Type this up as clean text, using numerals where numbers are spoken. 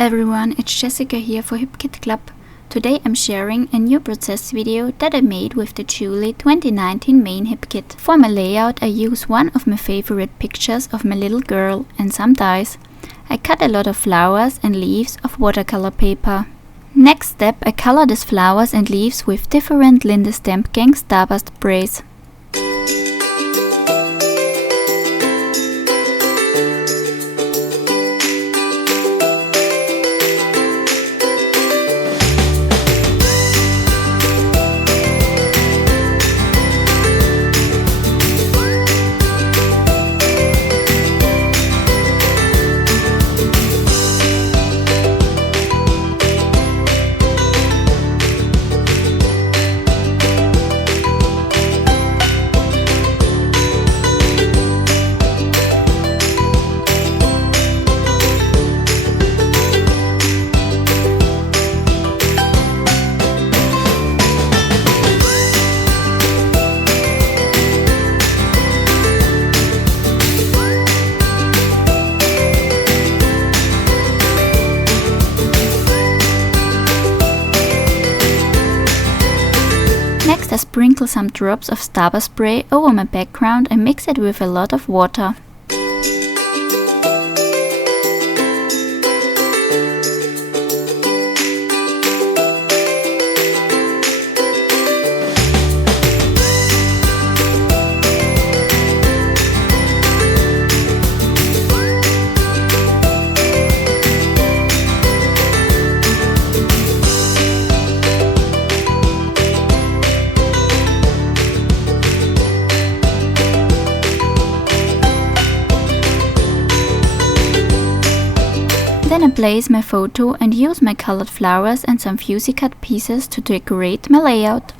everyone, it's Jessica here for HipKit Club. Today I'm sharing a new process video that I made with the Julie 2019 main HipKit. For my layout I use one of my favorite pictures of my little girl and some dies. I cut a lot of flowers and leaves of watercolor paper. Next step, I color these flowers and leaves with different Linde Stamp Gang Starburst sprays. Next I sprinkle some drops of Starburst spray over my background and mix it with a lot of water. Then I place my photo and use my colored flowers and some fusee cut pieces to decorate my layout.